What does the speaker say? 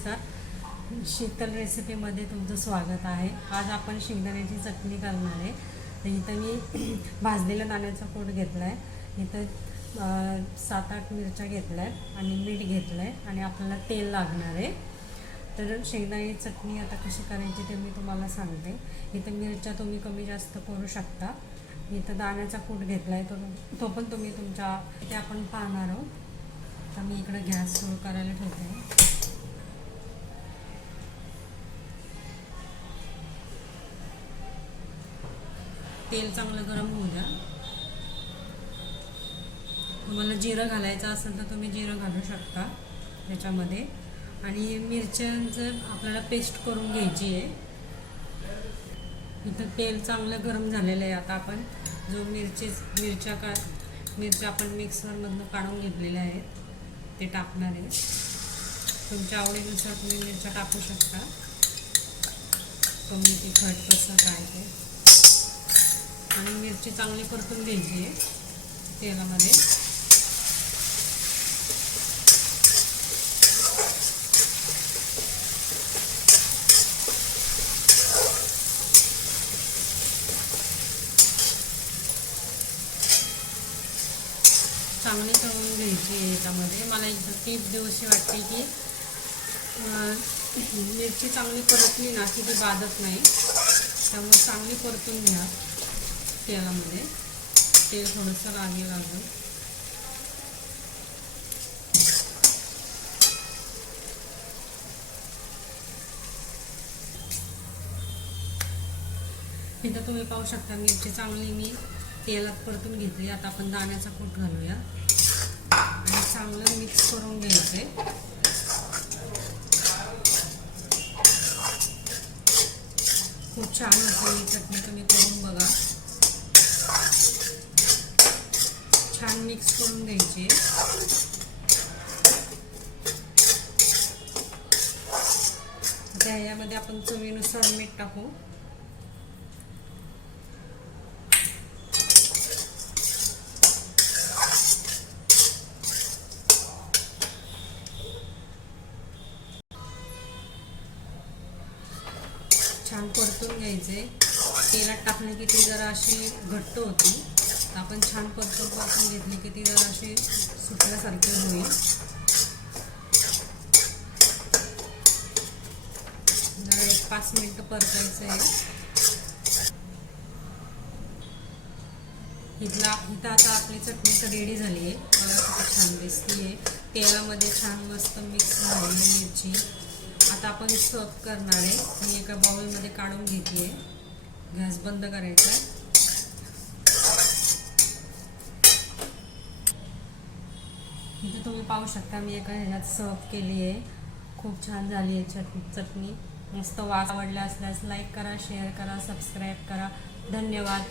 नमस्कार. शीतल रेसिपीमध्ये तुमचं स्वागत आहे. आज आपण शेंगदाण्याची चटणी करणार आहे. तर इथं मी भाजलेल्या दाण्याचा कूट घेतला आहे इथं सात आठ मिरच्या घेतल्या आहेत आणि मीठ घेतलं आहे आणि आपल्याला तेल लागणार आहे. तर शेंगदाण्याची चटणी आता कशी करायची ते मी तुम्हाला सांगते. इथं मिरच्या तुम्ही कमी जास्त करू शकता. इथं दाण्याचा कूट घेतला आहे तो तो पण तुम्ही तुमच्या इथे आपण पाहणार आहोत. तर मी इकडं गॅस सुरू करायला ठेवते. तेल चांगलं गरम होऊ द्या. तुम्हाला जिरं घालायचं असेल तर तुम्ही जिरं घालू शकता त्याच्यामध्ये. आणि मिरच्यांचं आपल्याला पेस्ट करून घ्यायची आहे. इथं तेल चांगलं गरम झालेलं आहे आता आपण. जो मिरची मिरच्या का मिरच्या आपण मिक्सरमधनं काढून घेतलेल्या आहेत ते टाकणार आहे. तुमच्या आवडीनुसार तुम्ही मिरच्या टाकू शकता. कमी तिखट कसं काय ते. आणि मिरची चांगली परतून घ्यायची आहे तेलामध्ये. चांगली तळून घ्यायची आहे याच्यामध्ये. मला एक तीच दिवशी वाटते की मिरची चांगली परतली ना की ती बाधत नाही. त्यामुळे चांगली परतून घ्या. तेलामध्ये. तेल थोडंसं लागेल लागेल. इथं तुम्ही पाहू शकता मिरची चांगली मी तेलात परतून घेतली. आता आपण दाण्याचा कूट घालूया. आणि चांगलं मिक्स करून घ्यायचे खूप छान होते ही चटणी तुम्ही करून बघा छान मिक्स करून घ्यायची. आता यामध्ये आपण चवीनुसार मीठ टाकू. छान परतून घ्यायचे. तेलात टाकली की ती जरा अशी घट्ट होती. आपण छान परतून परतून घेतली की ती जराशी सुटल्यासारखी होईल. जरा एक पाच मिनटं परतायचं आहे. इथला इथं आता आपली चटणी तर रेडी झाली आहे. मला खूप छान दिसती आहे. तेलामध्ये छान मस्त मिक्स झालेली मिरची. आता आपण सर्व करणार आहे. मी एका बाउलमध्ये काढून घेते गॅस बंद करायचा आहे. इथे तुम्ही पाहू शकता मी एका ह्याच्यात सर्व केली आहे खूप छान झाली आहे चटणी. चटणी मस्त वास आवडला असल्यास लाईक करा शेअर करा सबस्क्राईब करा. धन्यवाद.